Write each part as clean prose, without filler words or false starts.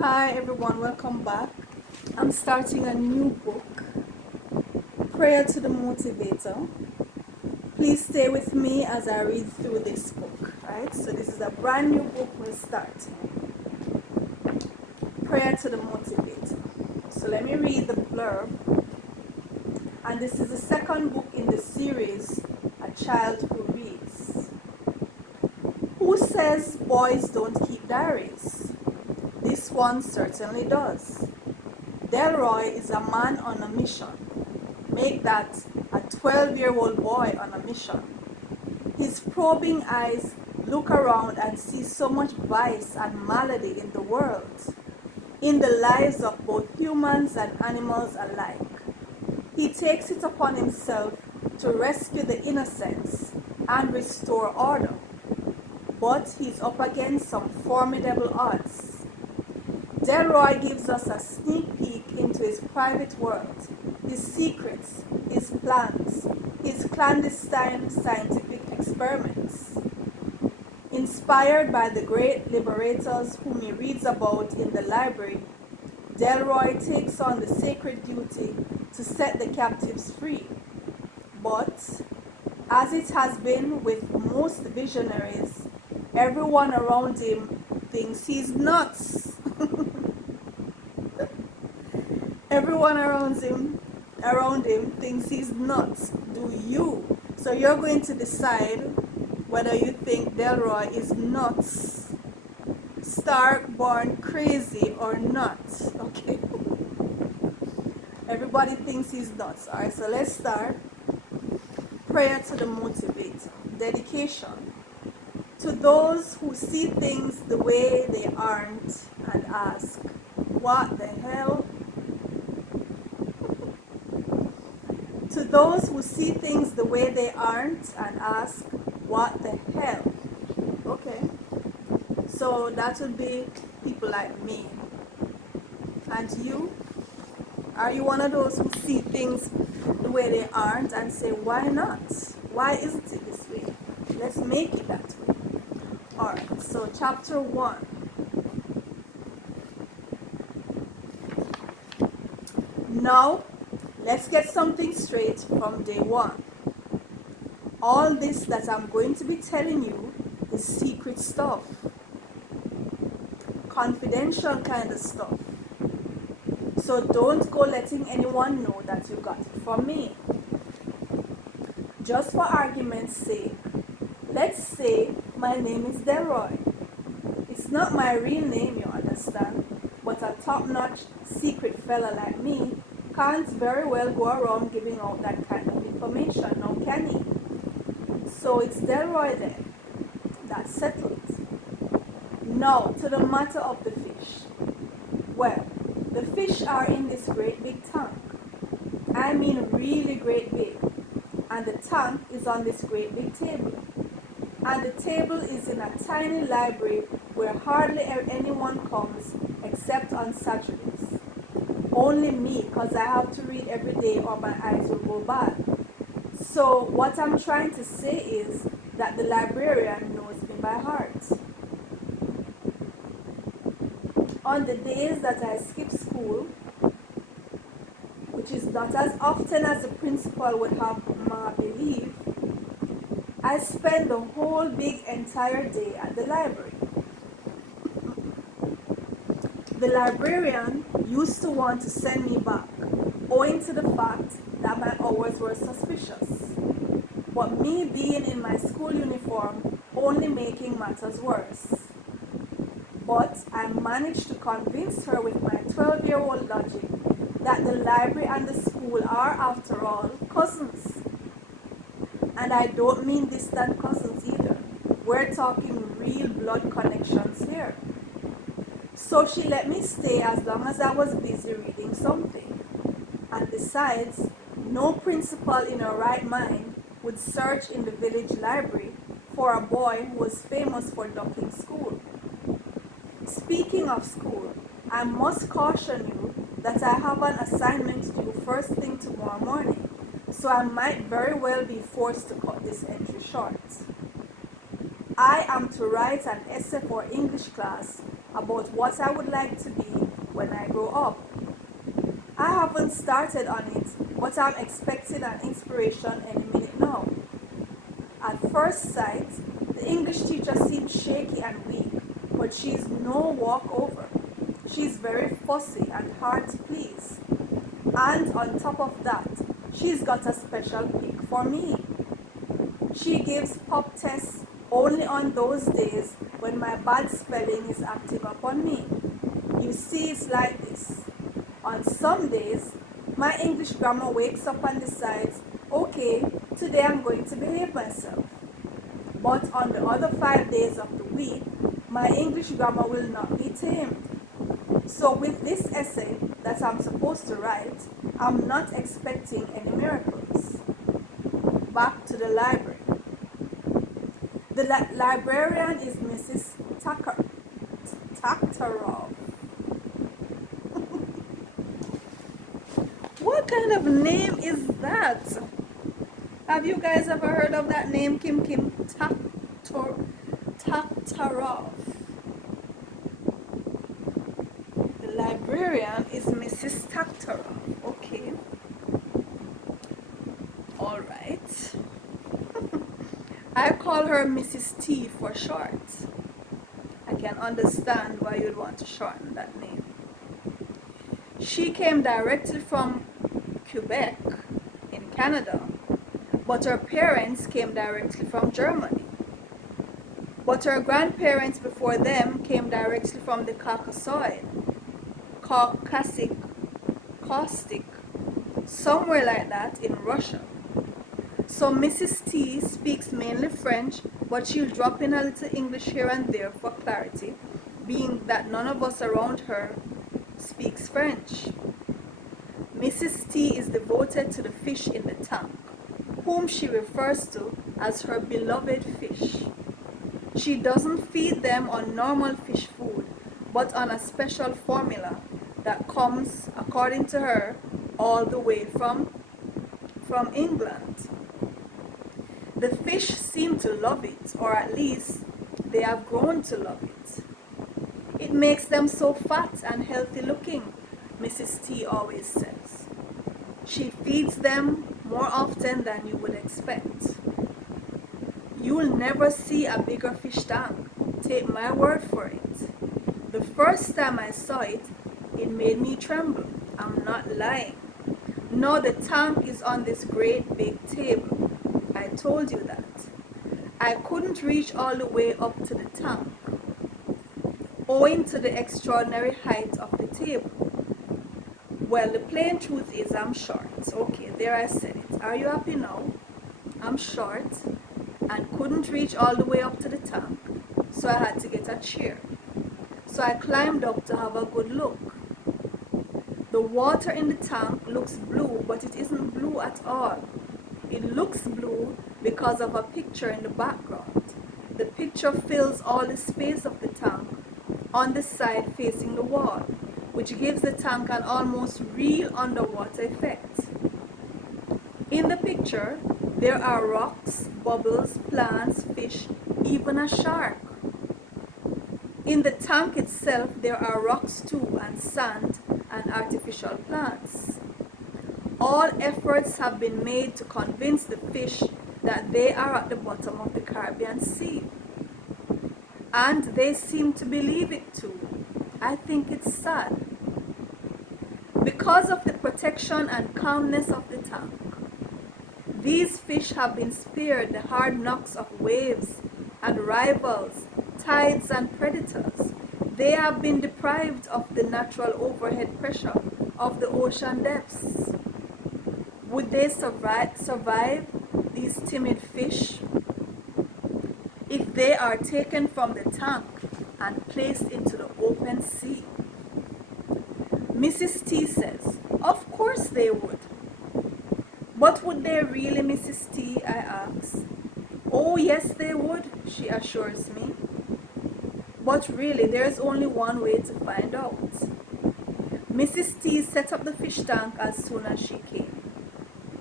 Hi everyone, welcome back. I'm starting a new book, Prayer to the Motivator. Please stay with me as I read through this book, right? So this is a brand new book we're starting. Prayer to the Motivator. So let me read the blurb. And this is the second book in the series, A Child Who Reads. Who says boys don't keep diaries? This one certainly does. Delroy is a man on a mission. Make that a 12-year-old boy on a mission. His probing eyes look around and see so much vice and malady in the world, in the lives of both humans and animals alike. He takes it upon himself to rescue the innocents and restore order. But he's up against some formidable odds. Delroy gives us a sneak peek into his private world, his secrets, his plans, his clandestine scientific experiments. Inspired by the great liberators whom he reads about in the library, Delroy takes on the sacred duty to set the captives free. But, as it has been with most visionaries, everyone around him thinks he's nuts. Everyone around him thinks he's nuts. Do you? So you're going to decide whether you think Delroy is nuts, stark, born crazy, or not. Okay. Everybody thinks he's nuts. Alright, so let's start. Prayer to the Motivator. Dedication. To those who see things the way they aren't and ask, what the hell? To those who see things the way they aren't and ask, what the hell? Okay. So that would be people like me. And you? Are you one of those who see things the way they aren't and say, why not? Why isn't it this way? Let's make it that way. Alright, so chapter 1. Now, let's get something straight from day one. All this that I'm going to be telling you is secret stuff. Confidential kind of stuff. So don't go letting anyone know that you got it from me. Just for argument's sake, let's say my name is Delroy. It's not my real name, you understand, but a top-notch secret fella like me can't very well go around giving out that kind of information, now can he? So it's Delroy then. That's settled. Now to the matter of the fish. Well, the fish are in this great big tank. I mean really great big. And the tank is on this great big table. And the table is in a tiny library where hardly anyone comes except on Saturdays. Only me, because I have to read every day or my eyes will go bad. So what I'm trying to say is that the librarian knows me by heart. On the days that I skip school, which is not as often as the principal would have Ma believe, I spend the whole big entire day at the library. The librarian used to want to send me back, owing to the fact that my hours were suspicious. But me being in my school uniform only making matters worse. But I managed to convince her with my 12-year-old logic that the library and the school are, after all, cousins. And I don't mean distant cousins either. We're talking real blood connections here. So she let me stay as long as I was busy reading something. And besides, no principal in her right mind would search in the village library for a boy who was famous for ducking school. Speaking of school, I must caution you that I have an assignment to do first thing tomorrow morning, so I might very well be forced to cut this entry short. I am to write an essay for English class about what I would like to be when I grow up. I haven't started on it, but I'm expecting an inspiration any minute now. At first sight, the English teacher seems shaky and weak, but she's no walkover. She's very fussy and hard to please. And on top of that, she's got a special pick for me. She gives pop tests only on those days when my bad spelling is active upon me. You see, it's like this. On some days, my English grammar wakes up and decides, okay, today I'm going to behave myself. But on the other 5 days of the week, my English grammar will not be tamed. So with this essay that I'm supposed to write, I'm not expecting any miracles. Back to the library. The librarian is Mrs. Taktarov. What kind of name is that? Have you guys ever heard of that name, Kim Taktarov? The librarian is Mrs. Taktarov. Okay. All right. I call her Mrs. T for short. I can understand why you'd want to shorten that name. She came directly from Quebec in Canada, but her parents came directly from Germany. But her grandparents before them came directly from the Caucasoid, Caustic, somewhere like that in Russia. So Mrs. T speaks mainly French, but she'll drop in a little English here and there for clarity, being that none of us around her speaks French. Mrs. T is devoted to the fish in the tank, whom she refers to as her beloved fish. She doesn't feed them on normal fish food, but on a special formula that comes, according to her, all the way from England. The fish seem to love it, or at least they have grown to love it. It makes them so fat and healthy looking, Mrs. T always says. She feeds them more often than you would expect. You'll never see a bigger fish tank, take my word for it. The first time I saw it, it made me tremble. I'm not lying. Now the tank is on this great big table. I told you that. I couldn't reach all the way up to the tank, owing to the extraordinary height of the table. Well, the plain truth is I'm short. Okay, there I said it. Are you happy now? I'm short and couldn't reach all the way up to the tank, so I had to get a chair. So I climbed up to have a good look. The water in the tank looks blue, but it isn't blue at all. It looks blue because of a picture in the background. The picture fills all the space of the tank on the side facing the wall, which gives the tank an almost real underwater effect. In the picture, there are rocks, bubbles, plants, fish, even a shark. In the tank itself, there are rocks too, and sand, and artificial plants. All efforts have been made to convince the fish that they are at the bottom of the Caribbean Sea. And they seem to believe it too. I think it's sad. Because of the protection and calmness of the tank, these fish have been spared the hard knocks of waves and rivals, tides and predators. They have been deprived of the natural overhead pressure of the ocean depths. Would they survive, these timid fish, if they are taken from the tank and placed into the open sea? Mrs. T says, of course they would. But would they really, Mrs. T, I ask. Oh yes they would, she assures me. But really, there's only one way to find out. Mrs. T set up the fish tank as soon as she came.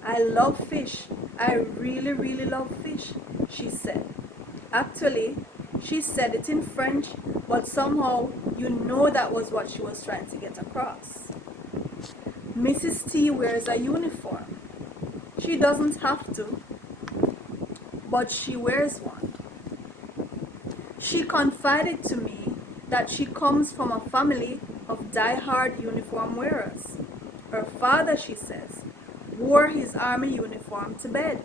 I love fish. I really, really love fish, she said. Actually, She said it in French, but somehow you know that was what she was trying to get across. Mrs. T wears a uniform. She doesn't have to, but she wears one. She confided to me that she comes from a family of die-hard uniform wearers. Her father, she says, wore his army uniform to bed.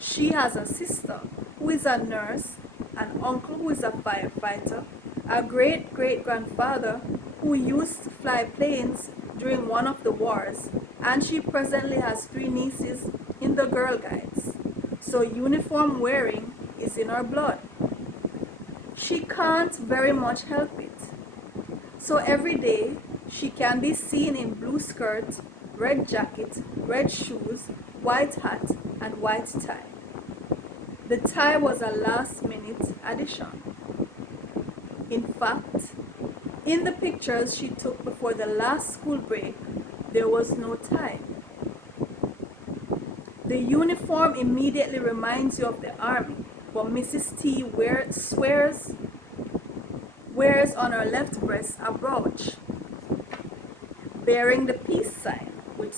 She has a sister who is a nurse, an uncle who is a firefighter, a great-great-grandfather who used to fly planes during one of the wars, and she presently has 3 nieces in the Girl Guides. So uniform wearing is in her blood. She can't very much help it. So every day she can be seen in blue skirt, red jacket, red shoes, white hat, and white tie. The tie was a last-minute addition. In fact, in the pictures she took before the last school break, there was no tie. The uniform immediately reminds you of the army, but Mrs. T wears on her left breast a brooch bearing the peace sign, which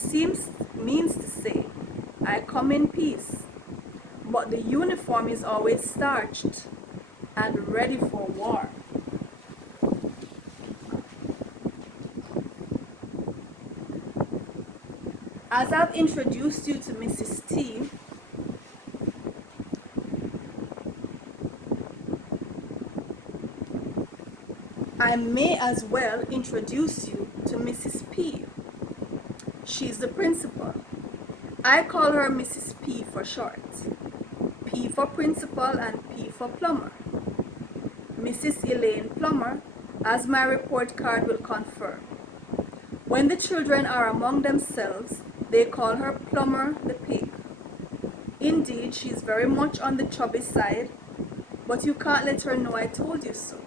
means to say, I come in peace. But the uniform is always starched and ready for war. As I've introduced you to Mrs. T, I may as well introduce you to Mrs. P. She's the principal. I call her Mrs. P for short. P for principal and P for plumber. Mrs. Elaine Plummer, as my report card will confirm. When the children are among themselves, they call her Plummer the pig. Indeed, she's very much on the chubby side, but you can't let her know I told you so.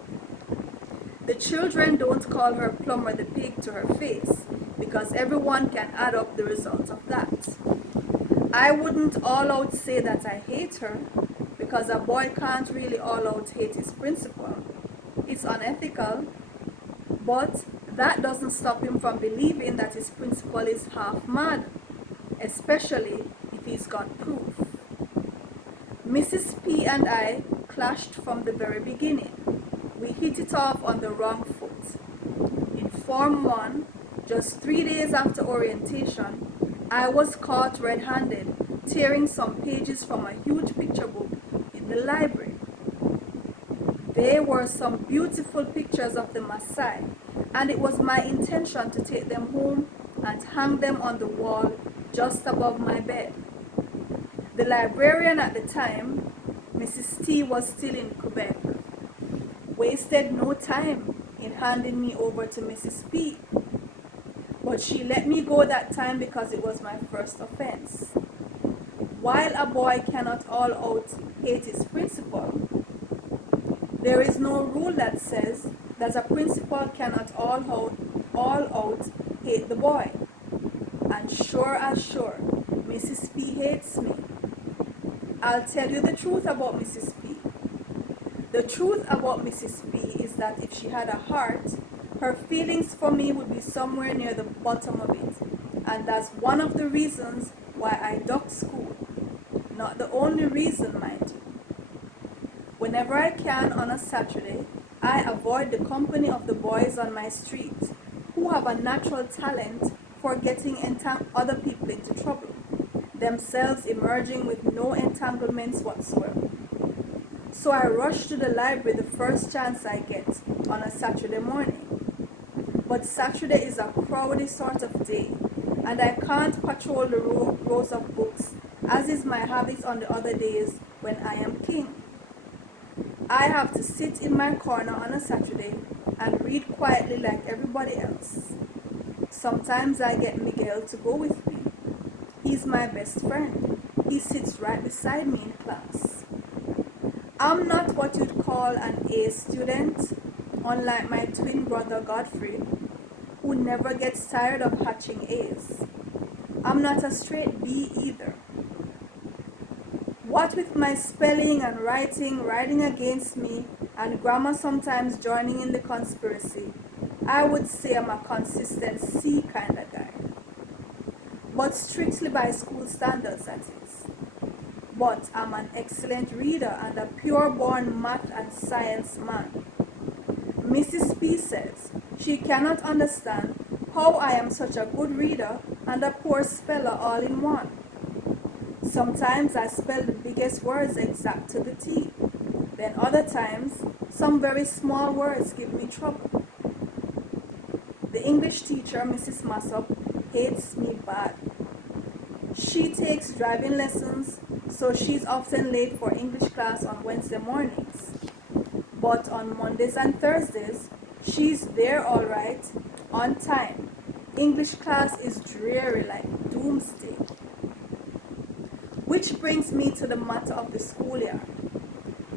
The children don't call her Plumber the pig to her face, because everyone can add up the result of that. I wouldn't all out say that I hate her, because a boy can't really all out hate his principal. It's unethical, but that doesn't stop him from believing that his principal is half mad, especially if he's got proof. Mrs. P and I clashed from the very beginning. We hit it off on the wrong foot. In Form 1, just 3 days after orientation, I was caught red-handed tearing some pages from a huge picture book in the library. There were some beautiful pictures of the Maasai, and it was my intention to take them home and hang them on the wall just above my bed. The librarian at the time, Mrs. T, was still in Quebec, wasted no time in handing me over to Mrs. P, but she let me go that time because it was my first offense. While a boy cannot all out hate his principal, there is no rule that says that a principal cannot all out hate the boy. And sure as sure, Mrs. P hates me. I'll tell you the truth about Mrs. P. The truth about Mrs. P is that if she had a heart, her feelings for me would be somewhere near the bottom of it. And that's one of the reasons why I duck school. Not the only reason, mind you. Whenever I can on a Saturday, I avoid the company of the boys on my street who have a natural talent for getting other people into trouble, themselves emerging with no entanglements whatsoever. So I rush to the library the first chance I get on a Saturday morning. But Saturday is a crowdy sort of day, and I can't patrol the rows of books, as is my habit on the other days when I am king. I have to sit in my corner on a Saturday and read quietly like everybody else. Sometimes I get Miguel to go with me. He's my best friend. He sits right beside me in class. I'm not what you'd call an A student, unlike my twin brother Godfrey, who never gets tired of hatching A's. I'm not a straight B either. What with my spelling and writing against me, and grammar sometimes joining in the conspiracy, I would say I'm a consistent C kind of guy. But strictly by school standards, that is. But I'm an excellent reader and a pure-born math and science man. Mrs. P says she cannot understand how I am such a good reader and a poor speller all in one. Sometimes I spell the biggest words exact to the T. Then other times, some very small words give me trouble. The English teacher, Mrs. Massop, hates me bad. She takes driving lessons, so she's often late for English class on Wednesday mornings. But on Mondays and Thursdays, she's there all right, on time. English class is dreary like doomsday. Which brings me to the matter of the schoolyard.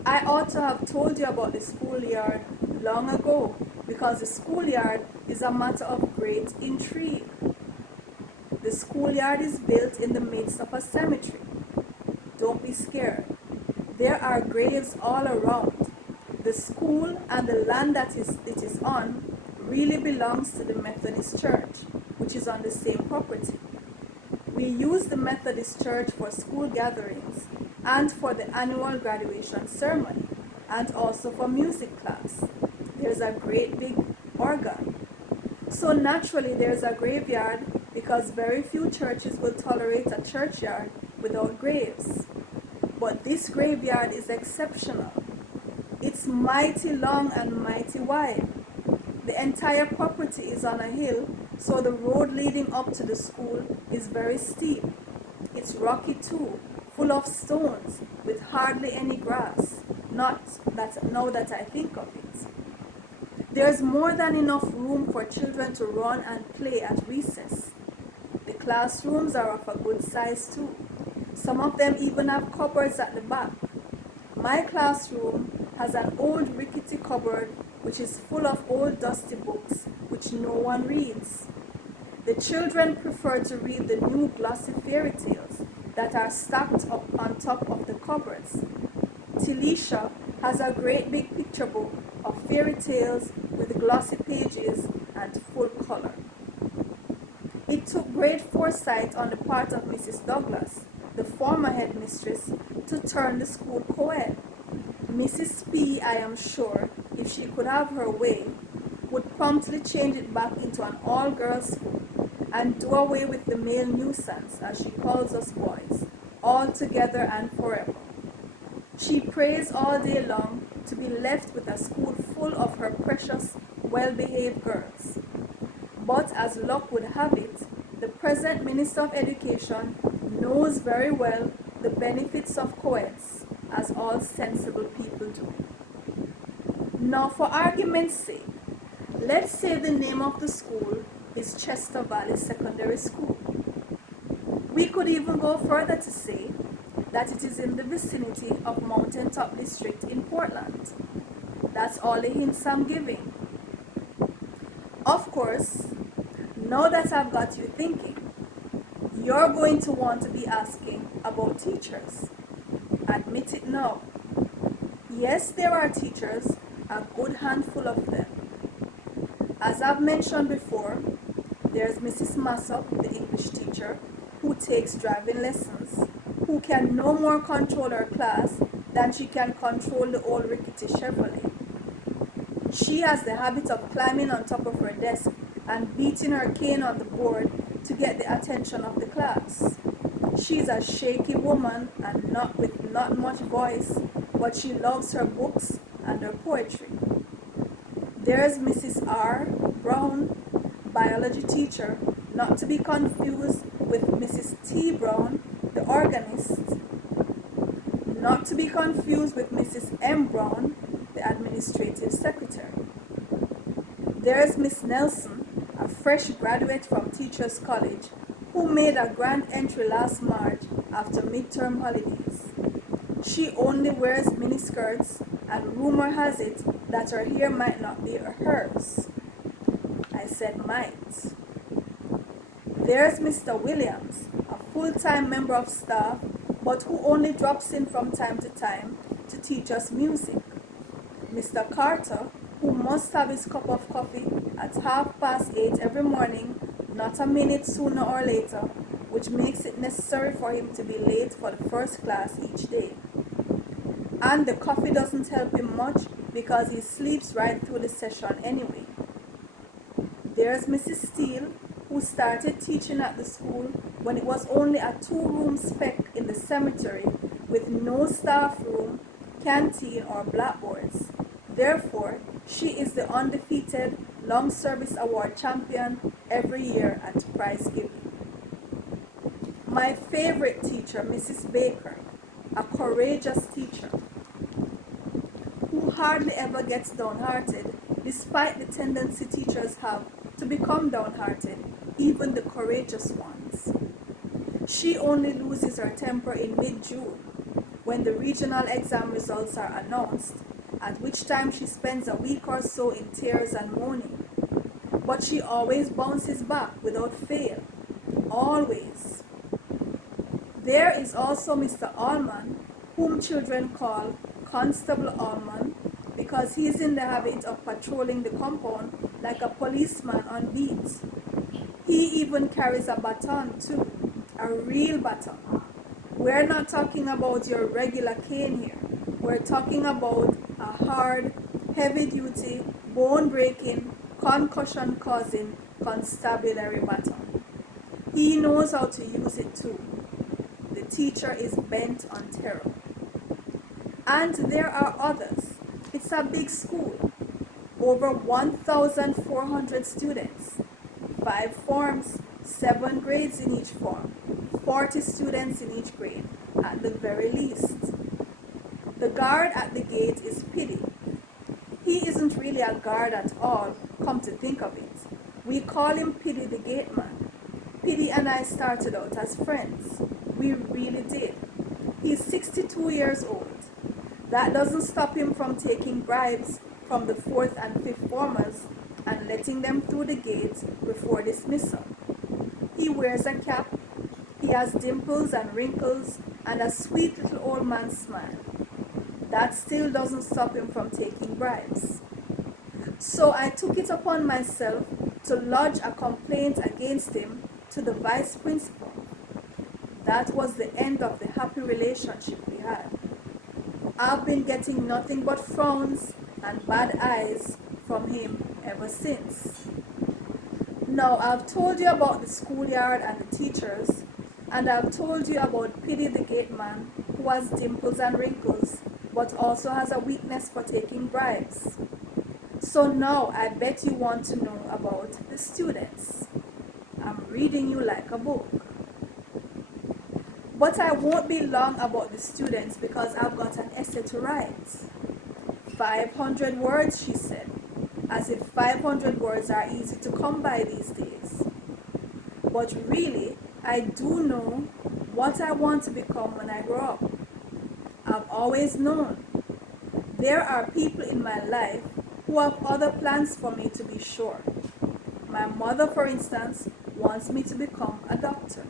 I ought to have told you about the schoolyard long ago, because the schoolyard is a matter of great intrigue. The schoolyard is built in the midst of a cemetery. Don't be scared. There are graves all around. The school and the land that it is on really belongs to the Methodist Church, which is on the same property. We use the Methodist Church for school gatherings and for the annual graduation ceremony, and also for music class. There's a great big organ. So naturally there's a graveyard, because very few churches will tolerate a churchyard without graves. But this graveyard is exceptional. It's mighty long and mighty wide. The entire property is on a hill, so the road leading up to the school is very steep. It's rocky too, full of stones, with hardly any grass. Not that now that I think of it. There's more than enough room for children to run and play at recess. The classrooms are of a good size too. Some of them even have cupboards at the back. My classroom has an old rickety cupboard which is full of old dusty books which no one reads. The children prefer to read the new glossy fairy tales that are stacked up on top of the cupboards. Tilisha has a great big picture book of fairy tales with glossy pages and full color. It took great foresight on the part of Mrs. Douglas, the former headmistress, to turn the school co-ed. Mrs. P, I am sure, if she could have her way, would promptly change it back into an all-girls school and do away with the male nuisance, as she calls us boys, altogether and forever. She prays all day long to be left with a school full of her precious, well-behaved girls. But as luck would have it, the present Minister of Education knows very well the benefits of co-eds, as all sensible people do. Now, for argument's sake, let's say the name of the school is Chester Valley Secondary School. We could even go further to say that it is in the vicinity of Mountaintop District in Portland. That's all the hints I'm giving. Of course, now that I've got you thinking, you're going to want to be asking about teachers. Admit it now. Yes, there are teachers, a good handful of them. As I've mentioned before, there's Mrs. Massop, the English teacher, who takes driving lessons, who can no more control her class than she can control the old rickety Chevrolet. She has the habit of climbing on top of her desk and beating her cane on the board to get the attention of the class. She's a shaky woman and not much voice, but she loves her books and her poetry. There's Mrs. R. Brown, biology teacher, not to be confused with Mrs. T. Brown, the organist, not to be confused with Mrs. M. Brown, the administrative secretary. There's Miss Nelson, a fresh graduate from Teachers College, who made a grand entry last March after midterm holidays. She only wears miniskirts, and rumor has it that her hair might not be hers. I said might. There's Mr. Williams, a full-time member of staff but who only drops in from time to time to teach us music. Mr. Carter, who must have his cup of coffee at 8:30 every morning, not a minute sooner or later, which makes it necessary for him to be late for the first class each day. And the coffee doesn't help him much because he sleeps right through the session anyway. There's Mrs. Steele, who started teaching at the school when it was only a 2-room spec in the cemetery with no staff room, canteen, or blackboards. Therefore, she is the undefeated Long Service Award champion every year at prize giving. My favorite teacher, Mrs. Baker, a courageous teacher who hardly ever gets downhearted, despite the tendency teachers have to become downhearted, even the courageous ones. She only loses her temper in mid-June, when the regional exam results are announced, at which time she spends a week or so in tears and moaning. But she always bounces back without fail. Always. There is also Mr. Allman, whom children call Constable Allman, because he is in the habit of patrolling the compound like a policeman on beat. He even carries a baton too, a real baton. We're not talking about your regular cane here. We're talking about a hard, heavy-duty, bone-breaking, concussion-causing constabulary baton. He knows how to use it too. The teacher is bent on terror. And there are others. It's a big school. Over 1,400 students. 5 forms, 7 grades in each form. 40 students in each grade, at the very least. The guard at the gate is Pity. He isn't really a guard at all, come to think of it. We call him Pity the gate man. Pity and I started out as friends. We really did. He's 62 years old. That doesn't stop him from taking bribes from the 4th and 5th formers and letting them through the gate before dismissal. He wears a cap. He has dimples and wrinkles and a sweet little old man smile. That still doesn't stop him from taking bribes. So I took it upon myself to lodge a complaint against him to the vice principal. That was the end of the happy relationship we had. I've been getting nothing but frowns and bad eyes from him ever since. Now, I've told you about the schoolyard and the teachers, and I've told you about Pity the gate man, who has dimples and wrinkles, but also has a weakness for taking bribes. So now I bet you want to know about the students. I'm reading you like a book. But I won't be long about the students because I've got an essay to write. 500 words, she said, as if 500 words are easy to come by these days. But really, I do know what I want to become when I grow up. I've always known. There are people in my life who have other plans for me, to be sure. My mother, for instance, wants me to become a doctor.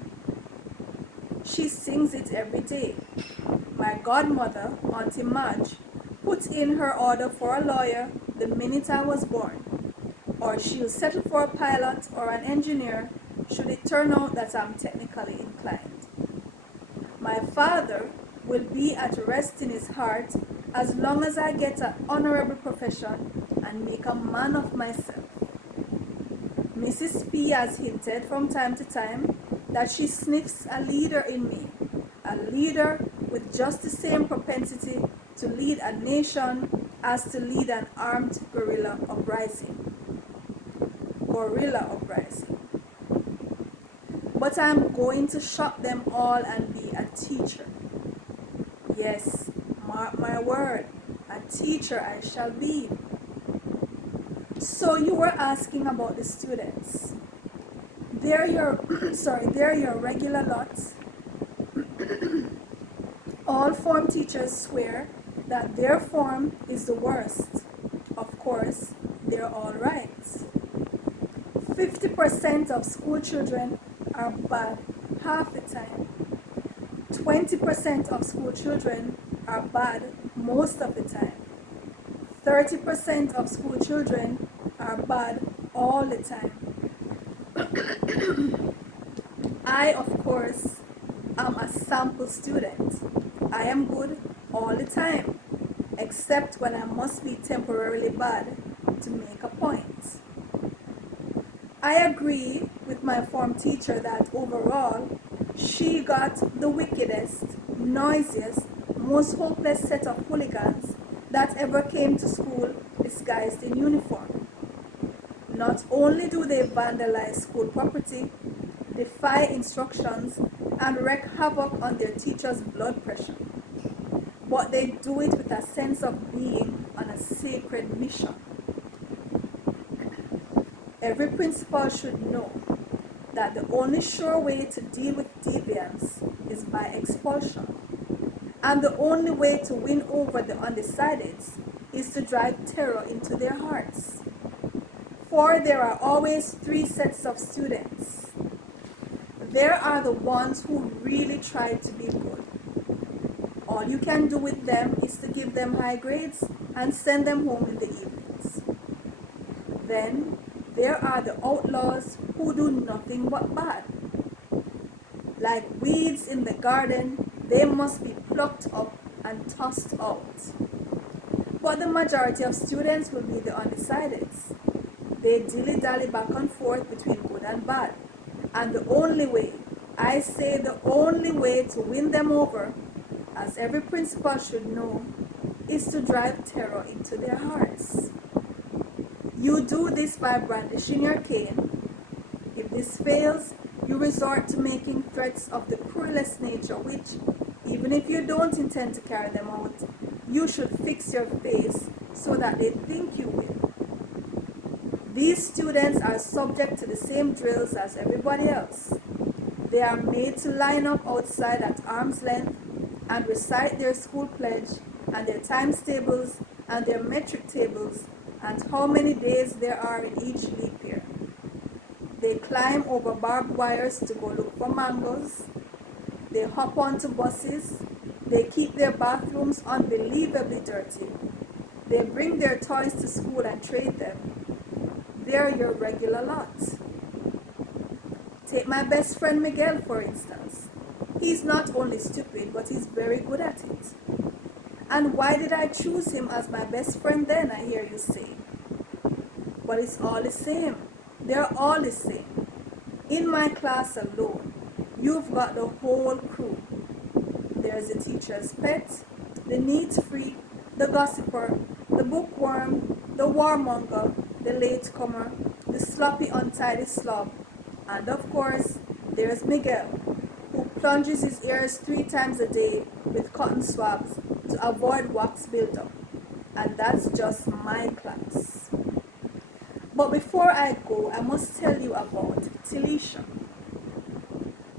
She sings it every day. My godmother, Auntie Madge, put in her order for a lawyer the minute I was born. Or she'll settle for a pilot or an engineer should it turn out that I'm technically inclined. My father will be at rest in his heart as long as I get an honorable profession and make a man of myself. Mrs. P has hinted from time to time that she sniffs a leader in me, a leader with just the same propensity to lead a nation as to lead an armed guerrilla uprising. Guerrilla uprising. But I'm going to shock them all and be a teacher. Yes, mark my word, a teacher I shall be. So you were asking about the students. They're your regular lot. All form teachers swear that their form is the worst. Of course, they're all right. 50% of school children are bad half the time. 20% of school children are bad most of the time. 30% of school children are bad all the time. I, of course, am a sample student. I am good all the time, except when I must be temporarily bad to make a point. I agree with my form teacher that overall, she got the wickedest, noisiest, most hopeless set of hooligans that ever came to school disguised in uniform. Not only do they vandalize school property, defy instructions, and wreak havoc on their teachers' blood pressure, but they do it with a sense of being on a sacred mission. Every principal should know that the only sure way to deal with deviance is by expulsion, and the only way to win over the undecideds is to drive terror into their hearts. For there are always three sets of students. There are the ones who really try to be good. All you can do with them is to give them high grades and send them home in the evenings. Then there are the outlaws who do nothing but bad. Like weeds in the garden, they must be plucked up and tossed out. But the majority of students will be the undecideds. They dilly-dally back and forth between good and bad. And the only way, I say the only way to win them over, as every principal should know, is to drive terror into their hearts. You do this by brandishing your cane. If this fails, you resort to making threats of the cruelest nature which, even if you don't intend to carry them out, you should fix your face so that they think you will. These students are subject to the same drills as everybody else. They are made to line up outside at arm's length and recite their school pledge and their times tables and their metric tables and how many days there are in each leap year. They climb over barbed wires to go look for mangoes. They hop onto buses. They keep their bathrooms unbelievably dirty. They bring their toys to school and trade them. They're your regular lot. Take my best friend Miguel, for instance. He's not only stupid, but he's very good at it. And why did I choose him as my best friend then, I hear you say? But it's all the same. They're all the same. In my class alone, you've got the whole crew. There's the teacher's pet, the neat freak, the gossiper, the bookworm, the warmonger, the latecomer, the sloppy untidy slob, and of course, there's Miguel, who plunges his ears 3 times a day with cotton swabs to avoid wax buildup. And that's just my class. But before I go, I must tell you about Tilisha.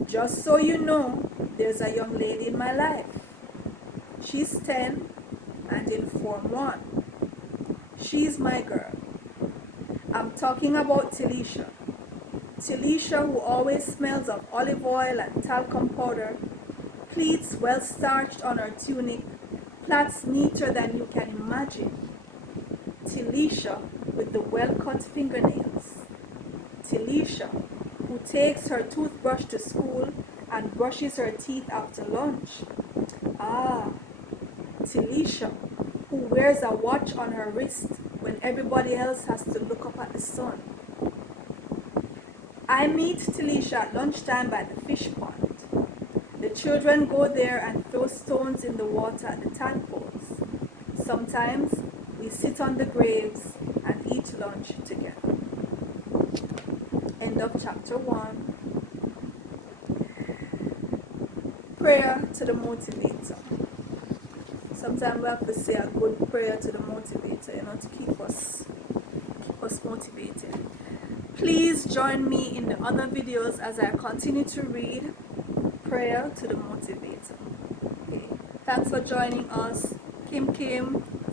Just so you know, there's a young lady in my life. She's 10 and in Form 1. She's my girl. I'm talking about Tilisha. Tilisha, who always smells of olive oil and talcum powder, pleats well starched on her tunic, plaits neater than you can imagine. Tilisha with the well-cut fingernails. Tilisha, who takes her toothbrush to school and brushes her teeth after lunch. Ah, Tilisha, who wears a watch on her wrist when everybody else has to look up at the sun. I meet Tilisha at lunchtime by the fish pond. The children go there and throw stones in the water at the tadpoles. Sometimes we sit on the graves and eat lunch together. End of chapter 1. Prayer to the motivator. Sometimes we have to say a good prayer to the motivator, to keep us motivated. Please join me in the other videos as I continue to read Prayer to the Motivator. Okay. Thanks for joining us. Kim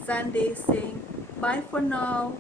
Zande saying bye for now.